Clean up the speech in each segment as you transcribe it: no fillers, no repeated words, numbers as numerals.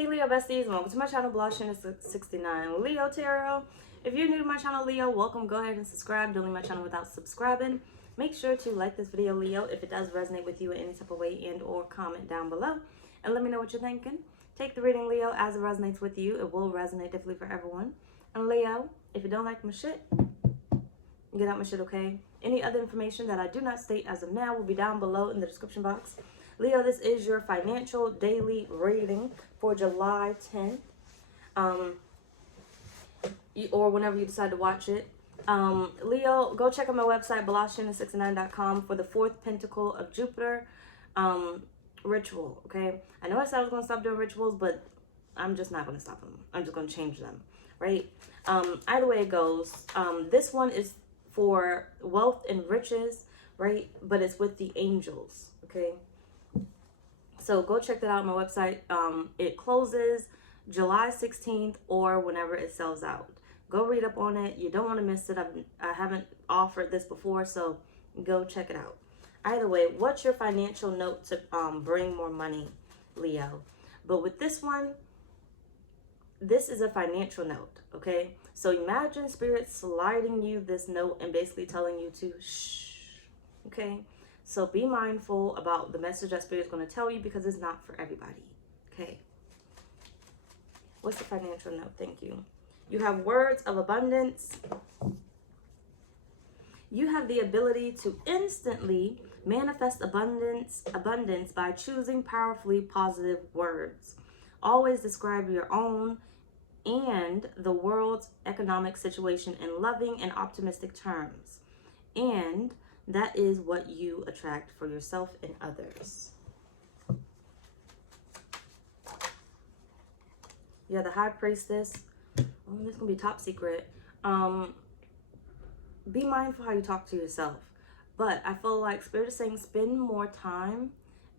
Hey Leo besties, and welcome to my channel, blahscrystalsale Leo Tarot. If you're new to my channel, Leo, welcome. Go ahead and subscribe. Don't leave my channel without subscribing. Make sure to like this video, Leo, if it does resonate with you in any type of way, and or comment down below and let me know what you're thinking. Take the reading, Leo, as it resonates with you. It will resonate differently for everyone. And Leo, if you don't like my shit, get out my shit, okay? Any other information that I do not state as of now will be down below in the description box. Leo, this is your financial daily reading for July 10th, or whenever you decide to watch it. Leo, go check out my website, blahscrystalsale.com, for the fourth pentacle of Jupiter ritual, okay? I know I said I was going to stop doing rituals, but I'm just not going to stop them. I'm just going to change them, right? Either way it goes, this one is for wealth and riches, right? But it's with the angels, okay? So go check that out on my website. It closes July 16th or whenever it sells out. Go read up on it. You don't want to miss it. I haven't offered this before, so go check it out. Either way, what's your financial note to bring more money, Leo? But with this one, this is a financial note, okay? So imagine Spirit sliding you this note and basically telling you to shh, okay? So be mindful about the message that Spirit is going to tell you, because it's not for everybody, okay? What's the financial note? Thank you. You have words of abundance. You have the ability to instantly manifest abundance by choosing powerfully positive words. Always describe your own and the world's economic situation in loving and optimistic terms. And that is what you attract for yourself and others. Yeah, the High Priestess. Oh, this is going to be top secret. Be mindful how you talk to yourself. But I feel like Spirit is saying spend more time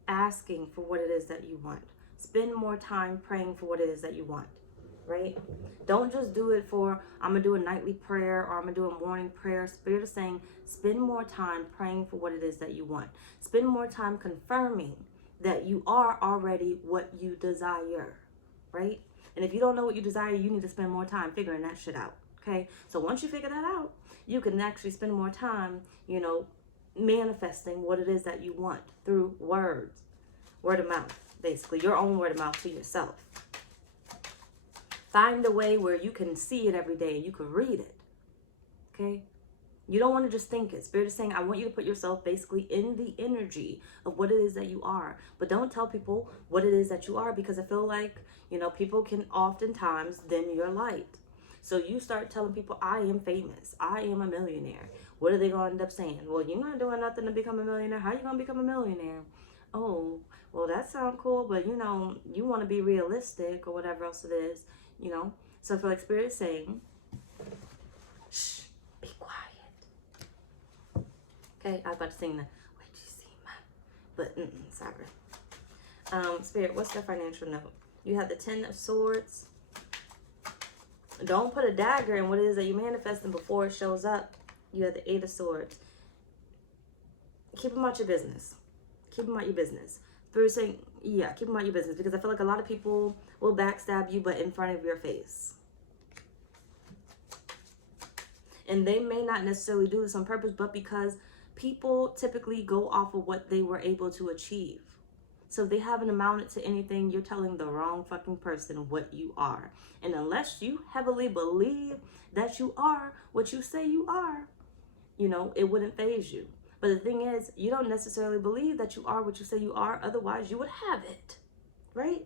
asking for what it is that you want. Spend more time praying for what it is that you want. Right? Don't just do it for, I'm going to do a nightly prayer or I'm going to do a morning prayer. Spirit is saying spend more time praying for what it is that you want. Spend more time confirming that you are already what you desire. Right? And if you don't know what you desire, you need to spend more time figuring that shit out. Okay? So once you figure that out, you can actually spend more time, you know, manifesting what it is that you want through words. Word of mouth, basically. Your own word of mouth to yourself. Find a way where you can see it every day and you can read it. Okay? You don't want to just think it. Spirit is saying, I want you to put yourself basically in the energy of what it is that you are. But don't tell people what it is that you are, because I feel like, you know, people can oftentimes dim your light. So you start telling people, I am famous. I am a millionaire. What are they going to end up saying? Well, you're not doing nothing to become a millionaire. How are you going to become a millionaire? Oh, well, that sounds cool, but, you know, you want to be realistic or whatever else it is. You know, so I feel like Spirit is saying, shh, be quiet. Okay, I was about to sing the, wait, you see my, but sorry. Spirit, what's the financial note? You have the 10 of Swords. Don't put a dagger in what it is that you're manifesting before it shows up. You have the 8 of Swords. Keep them out your business. Keep them out your business. Spirit saying, yeah, keep them out your business, because I feel like a lot of people will backstab you, but in front of your face. And they may not necessarily do this on purpose, but because people typically go off of what they were able to achieve. So if they haven't amounted to anything, you're telling the wrong fucking person what you are. And unless you heavily believe that you are what you say you are, you know, it wouldn't faze you. But the thing is, you don't necessarily believe that you are what you say you are. Otherwise, you would have it, right?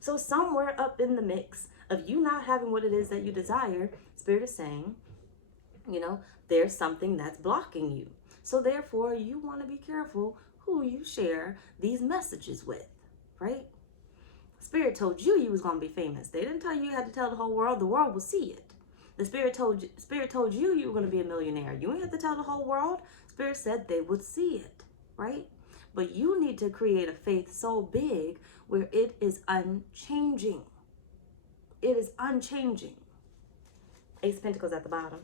So somewhere up in the mix of you not having what it is that you desire, Spirit is saying, you know, there's something that's blocking you. So therefore, you want to be careful who you share these messages with, right? Spirit told you you was going to be famous. They didn't tell you you had to tell the whole world. The world will see it. The Spirit told you you were going to be a millionaire. You ain't have to tell the whole world. Spirit said they would see it, right? But you need to create a faith so big where it is unchanging. It is unchanging. Ace of Pentacles at the bottom.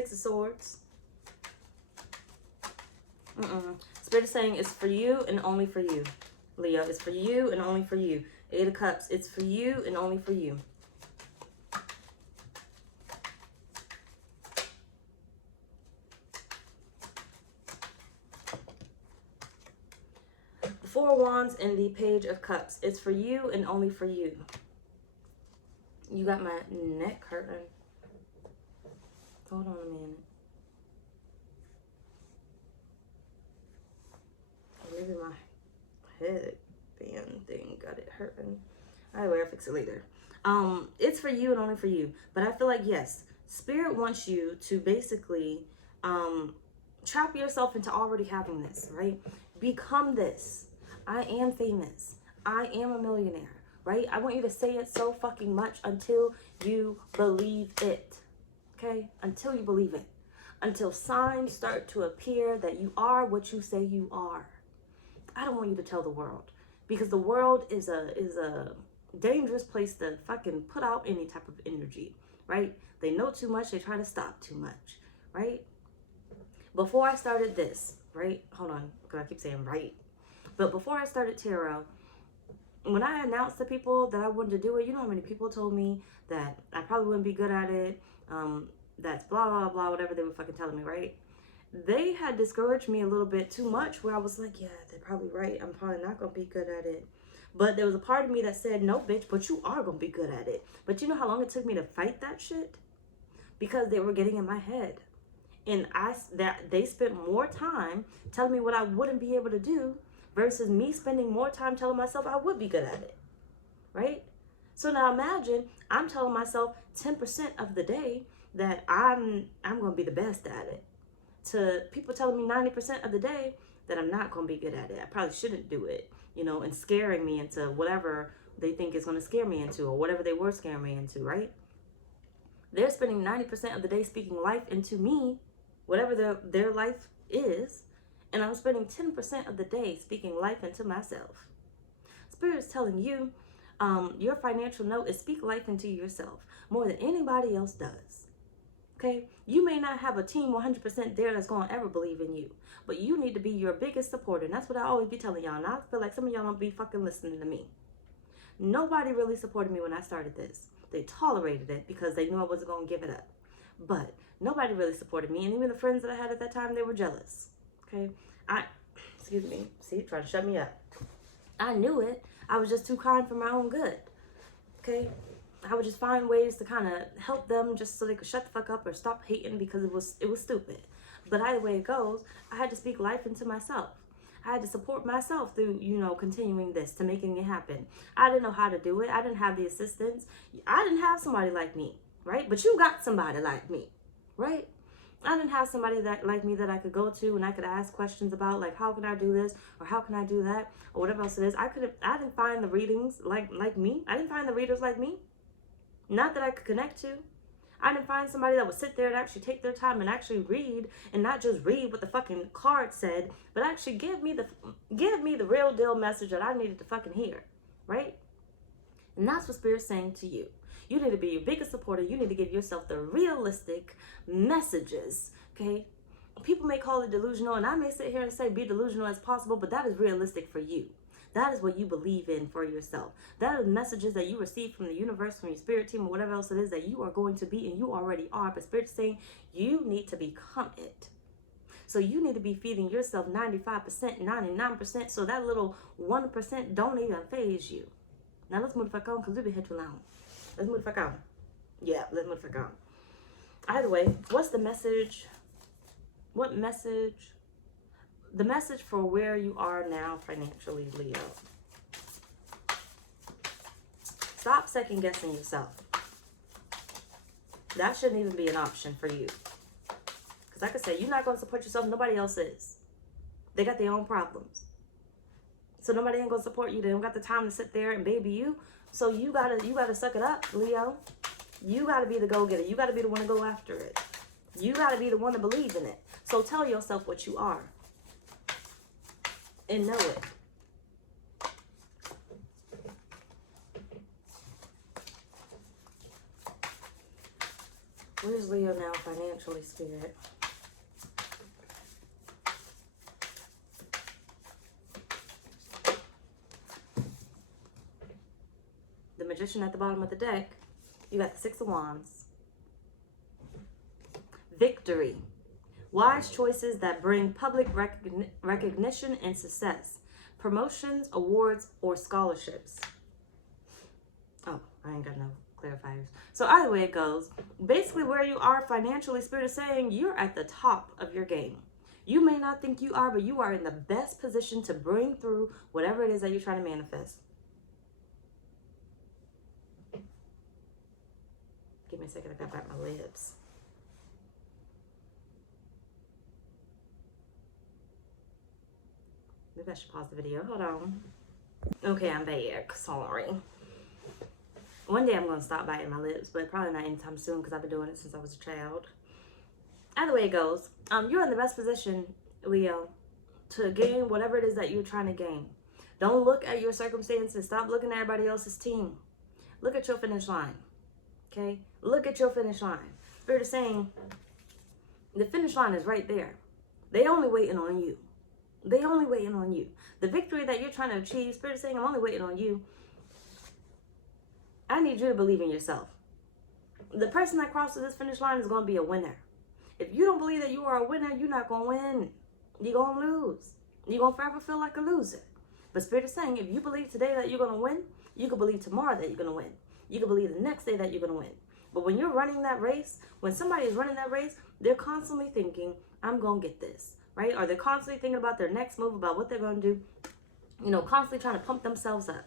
Six of Swords. Spirit is saying it's for you and only for you. Leo, it's for you and only for you. Eight of Cups, it's for you and only for you. The Four of Wands and the Page of Cups, it's for you and only for you. You got my neck hurting. Hold on a minute. Maybe my headband thing got it hurting. Anyway, I'll fix it later. It's for you and only for you. But I feel like, yes, Spirit wants you to basically trap yourself into already having this, right? Become this. I am famous. I am a millionaire, right? I want you to say it so fucking much until you believe it, okay? Until you believe it. Until signs start to appear that you are what you say you are. I don't want you to tell the world, because the world is a dangerous place to fucking put out any type of energy, right? They know too much, they try to stop too much, right? Before I started this, right? Hold on, because I keep saying right. But before I started tarot, when I announced to people that I wanted to do it, you know how many people told me that I probably wouldn't be good at it, that's blah, blah, blah, whatever they were fucking telling me, right? They had discouraged me a little bit too much, where I was like, yeah, they're probably right. I'm probably not going to be good at it. But there was a part of me that said, no, bitch, but you are going to be good at it. But you know how long it took me to fight that shit? Because they were getting in my head. And they spent more time telling me what I wouldn't be able to do versus me spending more time telling myself I would be good at it, right? So now imagine I'm telling myself 10% of the day that I'm going to be the best at it, to people telling me 90% of the day that I'm not going to be good at it. I probably shouldn't do it, you know, and scaring me into whatever they think is going to scare me into, or whatever they were scaring me into, right? They're spending 90% of the day speaking life into me, whatever their life is, and I'm spending 10% of the day speaking life into myself. Spirit is telling you, your financial note is speak life into yourself more than anybody else does. Okay, you may not have a team 100% there that's going to ever believe in you, but you need to be your biggest supporter. And that's what I always be telling y'all. And I feel like some of y'all don't be fucking listening to me. Nobody really supported me when I started this. They tolerated it because they knew I wasn't going to give it up. But nobody really supported me. And even the friends that I had at that time, they were jealous. Okay, excuse me. See, trying to shut me up. I knew it. I was just too kind for my own good. Okay. I would just find ways to kind of help them just so they could shut the fuck up or stop hating, because it was stupid. But either way it goes, I had to speak life into myself. I had to support myself through, you know, continuing this, to making it happen. I didn't know how to do it. I didn't have the assistance. I didn't have somebody like me, right? But you got somebody like me, right? I didn't have somebody that like me that I could go to and I could ask questions about, like, how can I do this, or how can I do that, or whatever else it is. I didn't find the readings like me. I didn't find the readers like me. Not that I could connect to. I didn't find somebody that would sit there and actually take their time and actually read, and not just read what the fucking card said, but actually give me the real deal message that I needed to fucking hear, right? And that's what Spirit's saying to you. You need to be your biggest supporter. You need to give yourself the realistic messages, okay? People may call it delusional, and I may sit here and say be delusional as possible, but that is realistic for you. That is what you believe in for yourself. That is messages that you receive from the universe, from your spirit team, or whatever else it is that you are going to be, and you already are. But Spirit's saying you need to become it. So you need to be feeding yourself 95%, 99%, so that little 1% don't even phase you. Now let's move the fuck on, because we've been here too long. Let's move the fuck on. Yeah, let's move the fuck on. Either way, what's the message? What message? The message for where you are now financially, Leo. Stop second guessing yourself. That shouldn't even be an option for you. Because like I said, you're not going to support yourself. Nobody else is. They got their own problems. So nobody ain't going to support you. They don't got the time to sit there and baby you. So you gotta suck it up, Leo. You gotta be the go-getter. You gotta be the one to go after it. You gotta be the one to believe in it. So tell yourself what you are. And know it. Where's Leo now financially, Spirit? The Magician at the bottom of the deck. You got the Six of Wands. Victory. Wise choices that bring public recognition and success. Promotions, awards, or scholarships. Oh, I ain't got no clarifiers. So either way it goes, basically where you are financially, Spirit is saying you're at the top of your game. You may not think you are, but you are in the best position to bring through whatever it is that you're trying to manifest. Give me a second, I gotta bite my lips. Maybe I should pause the video. Hold on. Okay, I'm back. Sorry. One day I'm going to stop biting my lips, but probably not anytime soon because I've been doing it since I was a child. Either way it goes, you're in the best position, Leo, to gain whatever it is that you're trying to gain. Don't look at your circumstances. Stop looking at everybody else's team. Look at your finish line. Okay? Look at your finish line. Spirit is saying the finish line is right there. They only waiting on you. They only waiting on you. The victory that you're trying to achieve, Spirit is saying, I'm only waiting on you. I need you to believe in yourself. The person that crosses this finish line is going to be a winner. If you don't believe that you are a winner, you're not going to win. You're going to lose. You're going to forever feel like a loser. But Spirit is saying, if you believe today that you're going to win, you can believe tomorrow that you're going to win. You can believe the next day that you're going to win. But when you're running that race, when somebody is running that race, they're constantly thinking, I'm going to get this. Right? Or they're constantly thinking about their next move, about what they're going to do. You know, constantly trying to pump themselves up.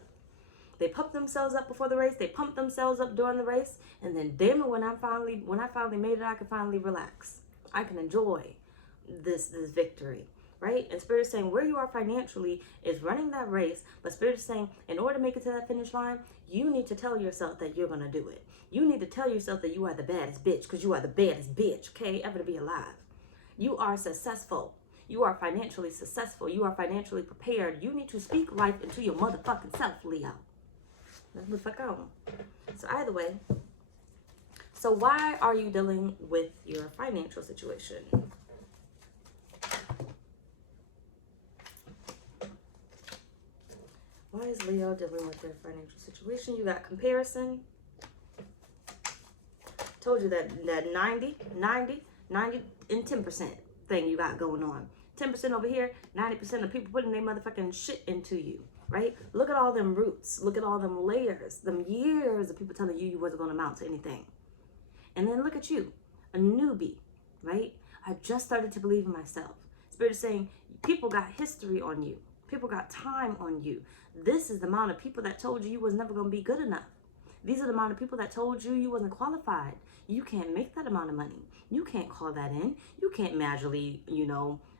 They pump themselves up before the race. They pump themselves up during the race. And then, damn it, when I finally made it, I can finally relax. I can enjoy this victory. Right? And Spirit is saying where you are financially is running that race. But Spirit is saying in order to make it to that finish line, you need to tell yourself that you're going to do it. You need to tell yourself that you are the baddest bitch because you are the baddest bitch, okay, ever to be alive. You are successful. You are financially successful. You are financially prepared. You need to speak life into your motherfucking self, Leo. Let's move back on. So either way, so why are you dealing with your financial situation? Why is Leo dealing with their financial situation? You got comparison. Told you that 90 and 10% thing you got going on. 10% over here, 90% of people putting their motherfucking shit into you, right? Look at all them roots. Look at all them layers, them years of people telling you wasn't going to amount to anything. And then look at you, a newbie, right? I just started to believe in myself. Spirit is saying people got history on you. People got time on you. This is the amount of people that told you was never going to be good enough. These are the amount of people that told you wasn't qualified. You can't make that amount of money. You can't call that in. You can't magically,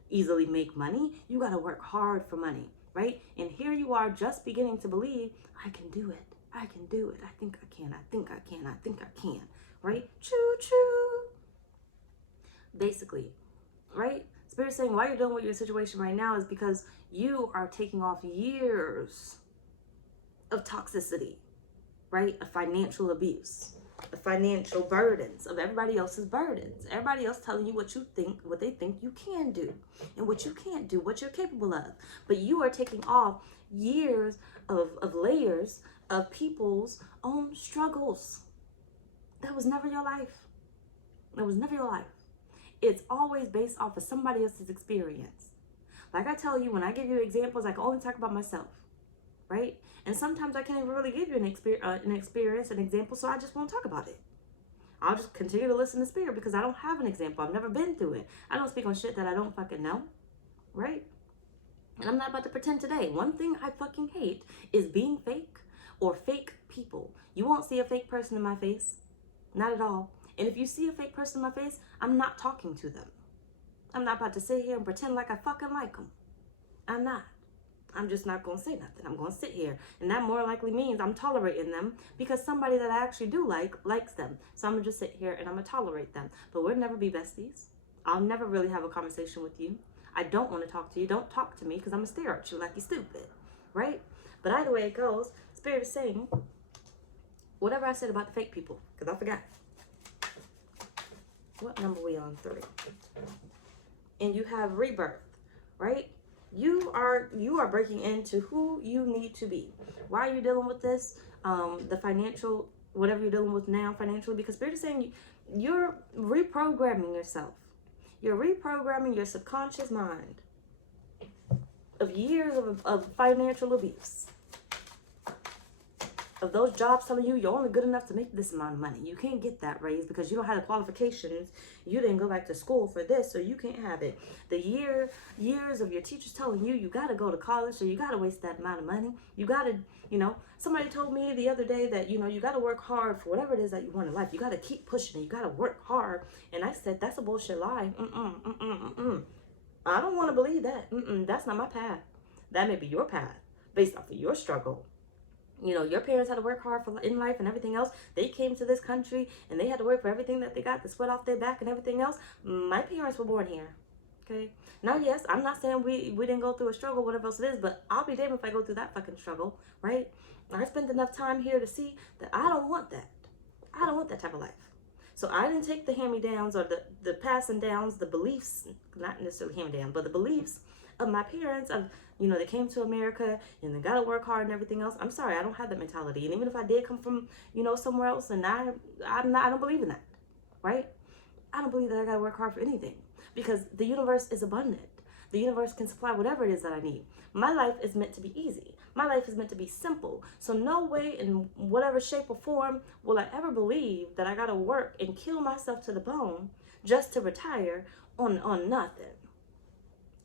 easily make money. You got to work hard for money, right? And here you are just beginning to believe, I can do it. I can do it. I think I can. I think I can. I think I can, right? Choo choo. Basically, right? Spirit saying why you're dealing with your situation right now is because you are taking off years of toxicity, right? Of financial abuse, of financial burdens, of everybody else's burdens. Everybody else telling you what they think you can do and what you can't do, what you're capable of. But you are taking off years of layers of people's own struggles. That was never your life. That was never your life. It's always based off of somebody else's experience. Like I tell you, when I give you examples, I can only talk about myself, right? And sometimes I can't even really give you an experience, an example, so I just won't talk about it. I'll just continue to listen to Spirit because I don't have an example. I've never been through it. I don't speak on shit that I don't fucking know, right? And I'm not about to pretend today. One thing I fucking hate is being fake or fake people. You won't see a fake person in my face. Not at all. And if you see a fake person in my face, I'm not talking to them. I'm not about to sit here and pretend like I fucking like them. I'm not. I'm just not going to say nothing. I'm going to sit here. And that more likely means I'm tolerating them because somebody that I actually do like likes them. So I'm going to just sit here and I'm going to tolerate them. But we'll never be besties. I'll never really have a conversation with you. I don't want to talk to you. Don't talk to me because I'm going to stare at you like you're stupid. Right? But either way it goes, Spirit is saying whatever I said about the fake people, because I forgot. What number we on? 3. And you have rebirth, right? You are breaking into who you need to be. Why are you dealing with this? The financial, whatever you're dealing with now financially, because Spirit is saying you're reprogramming yourself. You're reprogramming your subconscious mind of years of financial abuse. Of those jobs telling you you're only good enough to make this amount of money. You can't get that raise because you don't have the qualifications. You didn't go back to school for this, so you can't have it. The years of your teachers telling you got to go to college, so you got to waste that amount of money. You got to, somebody told me the other day that, you got to work hard for whatever it is that you want in life. You got to keep pushing it. You got to work hard. And I said, that's a bullshit lie. I don't want to believe that. That's not my path. That may be your path based off of your struggle. Your parents had to work hard in life and everything else. They came to this country and they had to work for everything that they got, the sweat off their back and everything else. My parents were born here. Okay. Now, yes, I'm not saying we didn't go through a struggle, whatever else it is, but I'll be damned if I go through that fucking struggle, right? I spent enough time here to see that I don't want that. I don't want that type of life. So I didn't take the hand-me-downs or the passing downs, the beliefs, not necessarily hand-me-down, but the beliefs of my parents of, they came to America and they got to work hard and everything else. I'm sorry, I don't have that mentality. And even if I did come from, somewhere else, and I don't believe in that, right? I don't believe that I got to work hard for anything because the universe is abundant. The universe can supply whatever it is that I need. My life is meant to be easy. My life is meant to be simple. So no way in whatever shape or form will I ever believe that I got to work and kill myself to the bone just to retire on nothing.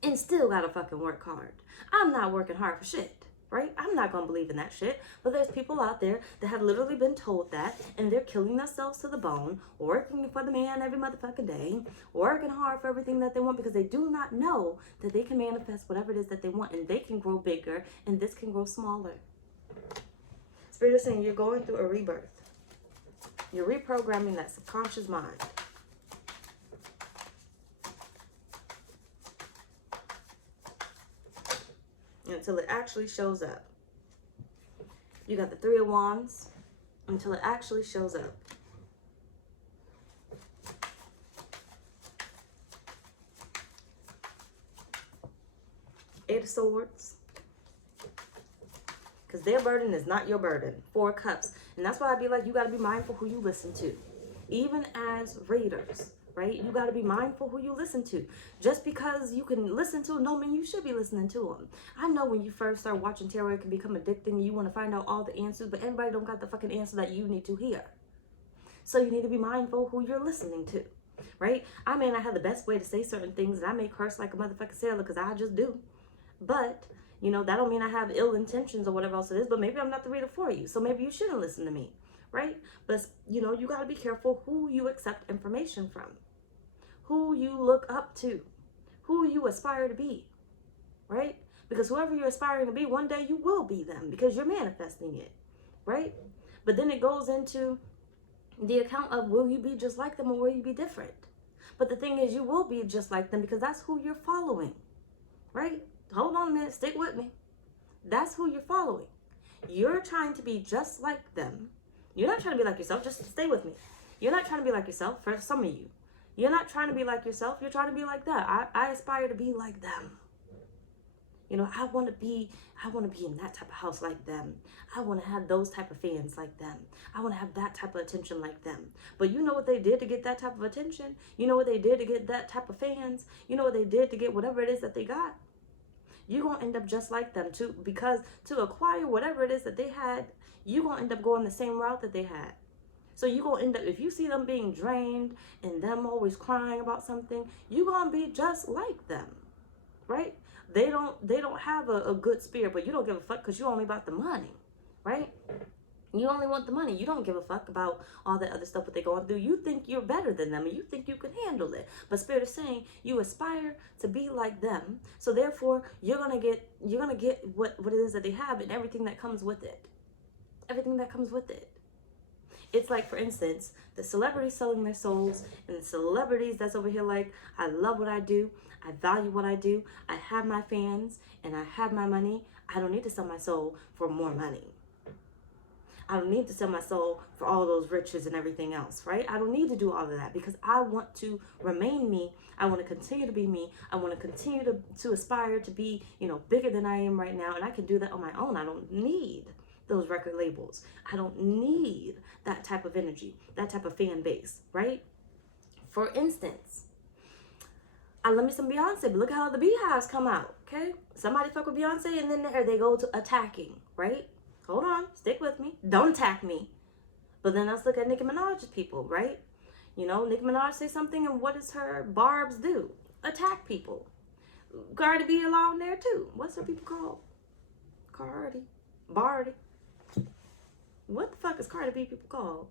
And still gotta fucking work hard. I'm not working hard for shit, right? I'm not gonna believe in that shit. But there's people out there that have literally been told that, and they're killing themselves to the bone, working for the man every motherfucking day, working hard for everything that they want because they do not know that they can manifest whatever it is that they want, and they can grow bigger, and this can grow smaller. Spirit is saying you're going through a rebirth. You're reprogramming that subconscious mind. Until it actually shows up. You got the 3 of Wands until it actually shows up. Eight of Swords. Because their burden is not your burden. 4 of Cups. And that's why I be like, you got to be mindful who you listen to. Even as readers. Right? You got to be mindful who you listen to. Just because you can listen to them, don't mean you should be listening to them. I know when you first start watching tarot, it can become addicting. You want to find out all the answers, but everybody don't got the fucking answer that you need to hear. So you need to be mindful who you're listening to. Right? I may not have the best way to say certain things, and I may curse like a motherfucking sailor because I just do. But, that don't mean I have ill intentions or whatever else it is, but maybe I'm not the reader for you. So maybe you shouldn't listen to me. Right? But, you got to be careful who you accept information from. Who you look up to, who you aspire to be, right? Because whoever you're aspiring to be, one day you will be them because you're manifesting it, right? But then it goes into the account of will you be just like them or will you be different? But the thing is, you will be just like them because that's who you're following, right? Hold on a minute, stick with me. That's who you're following. You're trying to be just like them. You're not trying to be like yourself, just stay with me. You're not trying to be like yourself, for some of you. You're not trying to be like yourself. You're trying to be like that. I aspire to be like them. I want to be in that type of house like them. I want to have those type of fans like them. I want to have that type of attention like them. But you know what they did to get that type of attention? You know what they did to get that type of fans? You know what they did to get whatever it is that they got? You're going to end up just like them too, because to acquire whatever it is that they had, you're going to end up going the same route that they had. So you're going to end up, if you see them being drained and them always crying about something, you're going to be just like them, right? They don't have a good spirit, but you don't give a fuck because you're only about the money, right? You only want the money. You don't give a fuck about all the other stuff that they're going through. You think you're better than them and you think you can handle it. But Spirit is saying you aspire to be like them. So therefore, you're gonna get what it is that they have and everything that comes with it. Everything that comes with it. It's like, for instance, the celebrities selling their souls and the celebrities that's over here like, I love what I do. I value what I do. I have my fans and I have my money. I don't need to sell my soul for more money. I don't need to sell my soul for all those riches and everything else, right? I don't need to do all of that because I want to remain me. I want to continue to be me. I want to continue to aspire to be, bigger than I am right now. And I can do that on my own. I don't need those record labels. I don't need that type of energy, that type of fan base, right? For instance, I love me some Beyonce, but look at how the beehives come out, okay? Somebody fuck with Beyonce and then they go to attacking, right? Hold on, stick with me. Don't attack me. But then let's look at Nicki Minaj's people, right? Nicki Minaj say something and what does her barbs do? Attack people. Cardi B along there too. What's her people called? Barty. What the fuck is Cardi B people called?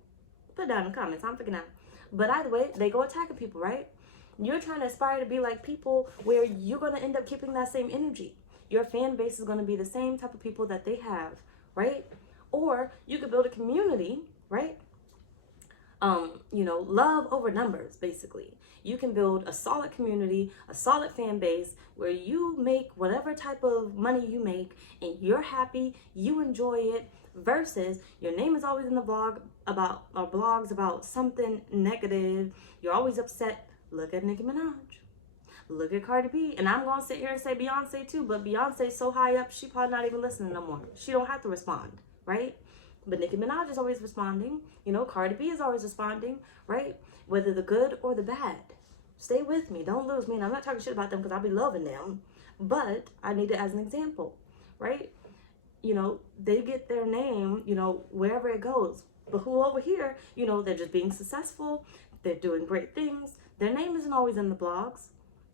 Put it down in the comments, I'm figuring out. But either way, they go attacking people, right? You're trying to aspire to be like people where you're going to end up keeping that same energy. Your fan base is going to be the same type of people that they have, right? Or you could build a community, right? Love over numbers, basically. You can build a solid community, a solid fan base where you make whatever type of money you make and you're happy, you enjoy it, versus your name is always in the blogs about something negative. You're always upset. Look at Nicki Minaj. Look at Cardi B. And I'm going to sit here and say Beyonce too, but Beyonce's so high up, she probably not even listening no more. She don't have to respond, right? But Nicki Minaj is always responding. Cardi B is always responding, right? Whether the good or the bad. Stay with me. Don't lose me. And I'm not talking shit about them because I'll be loving them. But I need it as an example, right? They get their name, wherever it goes. But who over here, they're just being successful. They're doing great things. Their name isn't always in the blogs,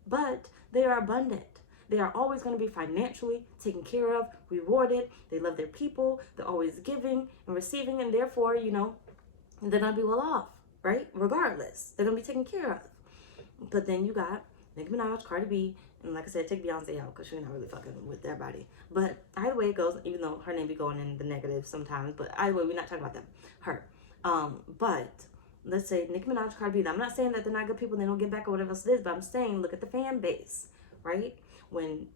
but they are abundant. They are always going to be financially taken care of, rewarded. They love their people. They're always giving and receiving, and therefore, they're going to be well off, right? Regardless, they're going to be taken care of. But then you got Nicki Minaj, Cardi B, and like I said, take Beyonce out because she's not really fucking with everybody. But either way it goes, even though her name be going in the negative sometimes, but either way, we're not talking about them. Her. But let's say Nicki Minaj, Cardi B. I'm not saying that they're not good people and they don't get back or whatever else it is, but I'm saying look at the fan base, right? When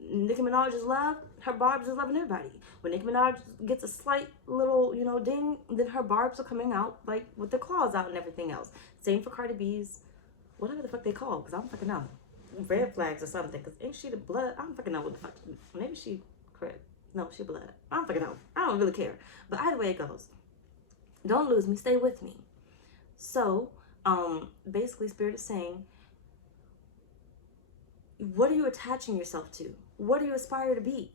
Nicki Minaj is loved, her barbs is loving everybody. When Nicki Minaj gets a slight little, ding, then her barbs are coming out like with the claws out and everything else. Same for Cardi B's, whatever the fuck they call, because I don't fucking know. Red flags or something, because ain't she the blood? I don't fucking know what the fuck. Maybe she correct. No, she blood. I don't fucking know. I don't really care. But either way it goes, don't lose me. Stay with me. So, basically, Spirit is saying, what are you attaching yourself to? What do you aspire to be?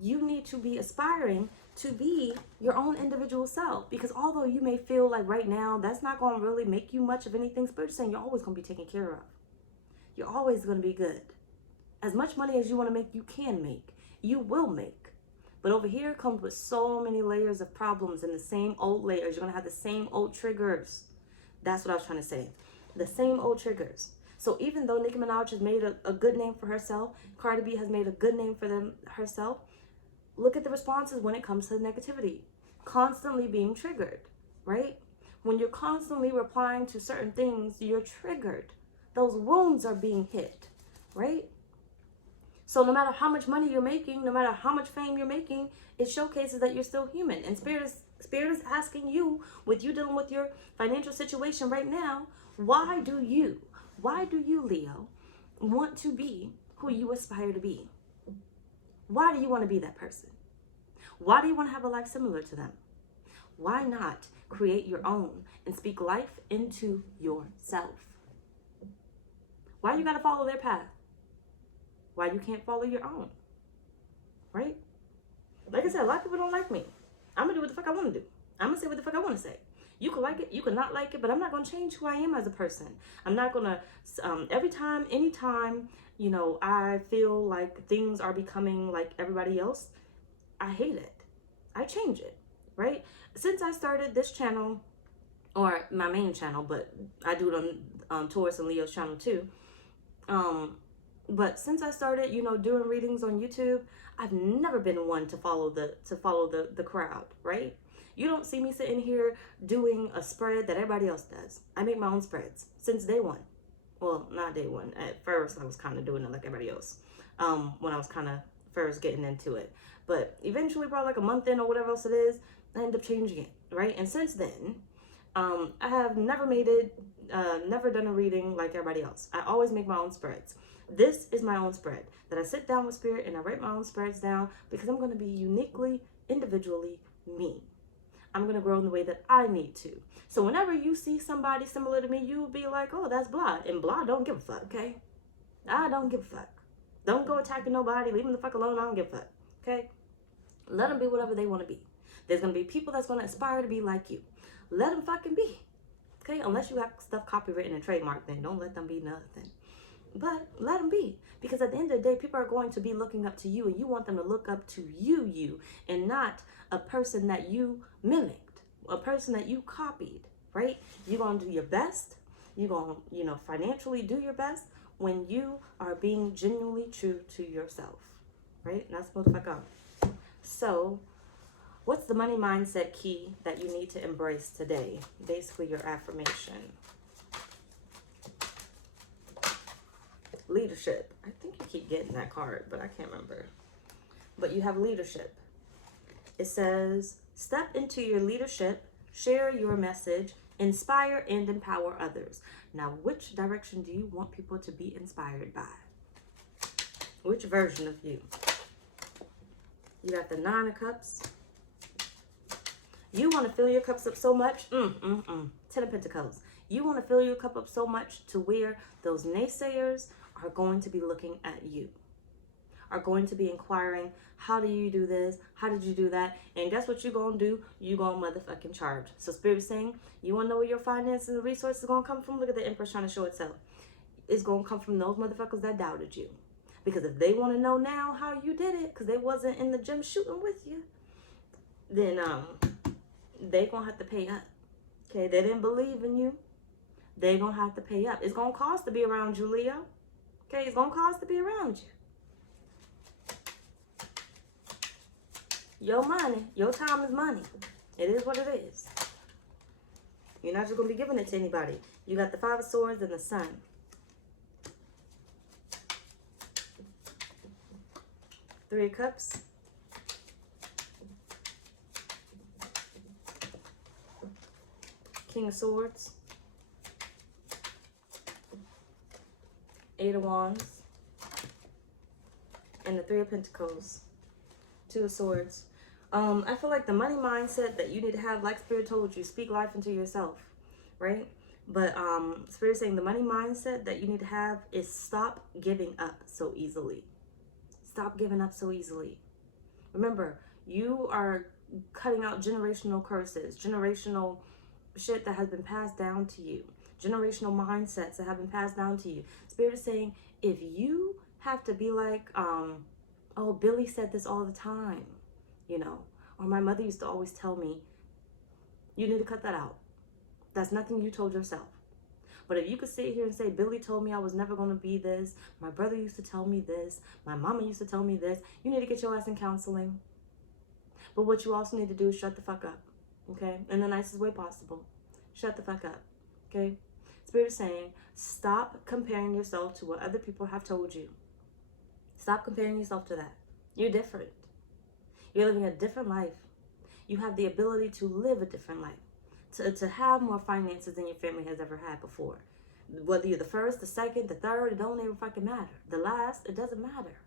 You need to be aspiring to be your own individual self, because although you may feel like right now that's not going to really make you much of anything, Spirit is saying you're always going to be taken care of. You're always going to be good. As much money as you want to make, you can make. You will make. But over here comes with so many layers of problems and the same old layers. You're going to have the same old triggers. That's what I was trying to say. The same old triggers. So even though Nicki Minaj has made a good name for herself, Cardi B has made a good name for herself, look at the responses when it comes to negativity. Constantly being triggered, right? When you're constantly replying to certain things, you're triggered. Those wounds are being hit, right? So no matter how much money you're making, no matter how much fame you're making, it showcases that you're still human. And Spirit is asking you, with you dealing with your financial situation right now, why do you, Leo, want to be who you aspire to be? Why do you want to be that person? Why do you want to have a life similar to them? Why not create your own and speak life into yourself? Why you got to follow their path? Why you can't follow your own? Right? Like I said, a lot of people don't like me. I'm going to do what the fuck I want to do. I'm going to say what the fuck I want to say. You can like it, you can not like it, but I'm not going to change who I am as a person. I'm not going to, anytime, I feel like things are becoming like everybody else, I hate it. I change it, right? Since I started this channel, or my main channel, but I do it on Taurus and Leo's channel too. But since I started, doing readings on YouTube, I've never been one to follow the crowd, right? You don't see me sitting here doing a spread that everybody else does. I make my own spreads since day one. Well, not day one. At first, I was kind of doing it like everybody else when I was kind of first getting into it. But eventually, probably like a month in or whatever else it is, I end up changing it, right? And since then, I have never made it, never done a reading like everybody else. I always make my own spreads. This is my own spread that I sit down with spirit and I write my own spreads down because I'm going to be uniquely, individually me. I'm going to grow in the way that I need to. So whenever you see somebody similar to me, you will be like, oh, that's blah. And blah don't give a fuck, okay? I don't give a fuck. Don't go attacking nobody. Leave them the fuck alone. I don't give a fuck, okay? Let them be whatever they want to be. There's going to be people that's going to aspire to be like you. Let them fucking be, okay? Unless you have stuff copywritten and trademarked, then don't let them be nothing. But let them be. Because at the end of the day, people are going to be looking up to you, and you want them to look up to you, and not a person that you mimicked, a person that you copied, right? You're going to do your best. You're going to, financially do your best when you are being genuinely true to yourself, right? And that's what the fuck up. So, what's the money mindset key that you need to embrace today? Basically, your affirmation. Leadership. I think you keep getting that card, but I can't remember. But you have leadership. It says, step into your leadership, share your message, inspire and empower others. Now, which direction do you want people to be inspired by? Which version of you? You got the 9 of Cups. You want to fill your cups up so much. 10 of Pentacles. You want to fill your cup up so much to where those naysayers are going to be looking at you, are going to be inquiring, how do you do this? How did you do that? And guess what you're going to do? You're going to motherfucking charge. So Spirit is saying, you want to know where your finances and resources are going to come from? Look at the Empress trying to show itself. It's going to come from those motherfuckers that doubted you. Because if they want to know now how you did it, because they wasn't in the gym shooting with you, then they going to have to pay up. Okay, they didn't believe in you. They're going to have to pay up. It's going to cost to be around you, Leo. Okay, it's going to cost to be around you. Your money, your time is money. It is what it is. You're not just going to be giving it to anybody. You got the 5 of Swords and the Sun. Three of Cups. King of Swords. 8 of Wands. And the 3 of Pentacles. 2 of Swords. I feel like the money mindset that you need to have, like Spirit told you, speak life into yourself, right? But Spirit is saying the money mindset that you need to have is stop giving up so easily. Stop giving up so easily. Remember, you are cutting out generational curses, generational shit that has been passed down to you, generational mindsets that have been passed down to you. Spirit is saying, if you have to be like, oh, Billy said this all the time, or my mother used to always tell me, you need to cut that out. That's nothing you told yourself. But if you could sit here and say, Billy told me I was never going to be this, my brother used to tell me this, my mama used to tell me this, you need to get your ass in counseling. But what you also need to do is shut the fuck up, okay? In the nicest way possible. Shut the fuck up, okay? Spirit is saying, stop comparing yourself to what other people have told you. Stop comparing yourself to that. You're different. You're living a different life. You have the ability to live a different life. To have more finances than your family has ever had before. Whether you're the first, the second, the third, it don't even fucking matter. The last, it doesn't matter.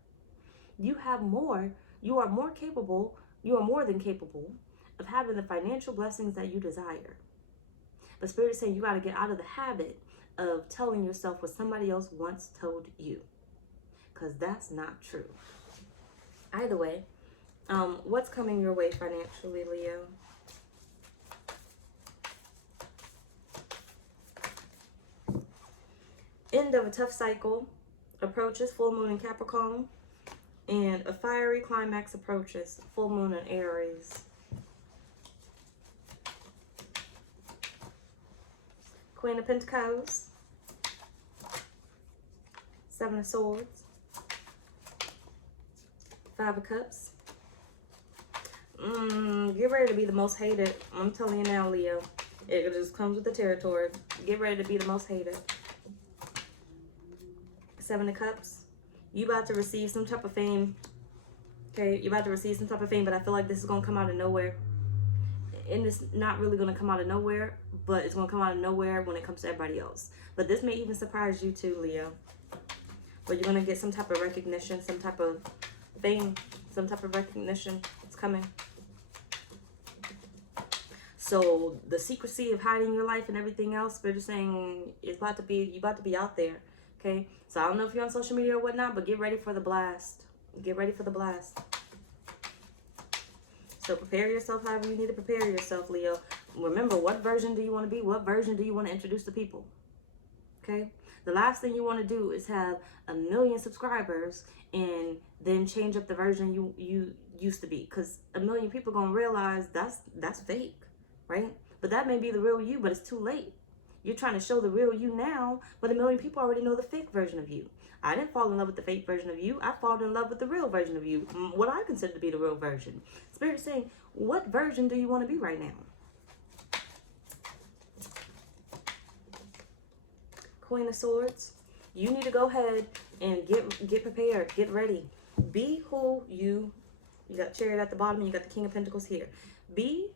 You have more, you are more capable, you are more than capable of having the financial blessings that you desire. But Spirit is saying you got to get out of the habit of telling yourself what somebody else once told you. Because that's not true. Either way, what's coming your way financially, Leo? End of a tough cycle approaches, full moon in Capricorn, and a fiery climax approaches, full moon in Aries. Queen of Pentacles, 7 of Swords, 5 of Cups. Get ready to be the most hated. I'm telling you now, Leo. It just comes with the territory. Get ready to be the most hated. 7 of Cups. You about to receive some type of fame. Okay, you're about to receive some type of fame, but I feel like this is going to come out of nowhere. And it's not really going to come out of nowhere, but it's going to come out of nowhere when it comes to everybody else. But this may even surprise you too, Leo. But you're going to get some type of recognition, some type of fame, some type of recognition. It's coming. So the secrecy of hiding your life and everything else, they're just saying it's about to be, you about to be out there. Okay, so I don't know if you're on social media or whatnot, but get ready for the blast. Get ready for the blast. So prepare yourself however you need to prepare yourself, Leo. Remember, what version do you want to be? What version do you want to introduce to people? Okay? The last thing you want to do is have 1 million subscribers and then change up the version you used to be. Because 1 million people are going to realize that's fake, right? But that may be the real you, but it's too late. You're trying to show the real you now, but 1 million people already know the fake version of you. I didn't fall in love with the fake version of you. I fall in love with the real version of you, what I consider to be the real version. Spirit is saying, what version do you want to be right now? Queen of Swords, you need to go ahead and get prepared, get ready. Be who you got Chariot at the bottom and you got the King of Pentacles here. Be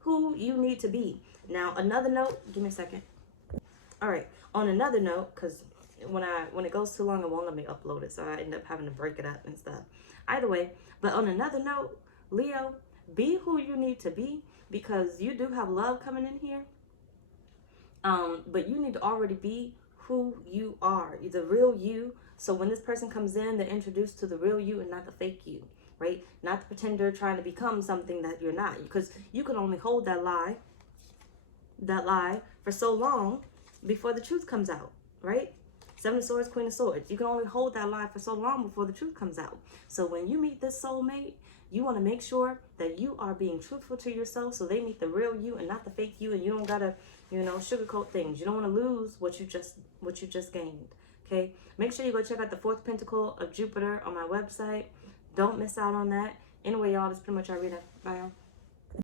who you need to be. Now, another note, give me a second. All right, on another note, because when it goes too long, it won't let me upload it, so I end up having to break it up and stuff. Either way, but on another note, Leo, be who you need to be, because you do have love coming in here. But you need to already be who you are, the real you. So when this person comes in, they're introduced to the real you and not the fake you, right? Not the pretender trying to become something that you're not, because you can only hold that lie for so long before the truth comes out, right? 7 of Swords, Queen of Swords. You can only hold that lie for so long before the truth comes out. So when you meet this soulmate, you want to make sure that you are being truthful to yourself, so they meet the real you and not the fake you, and you don't gotta, sugarcoat things. You don't want to lose what you just gained. Okay, make sure you go check out the 4th Pentacle of Jupiter on my website. Don't miss out on that. Anyway, y'all, that's pretty much our reading. Bye, y'all.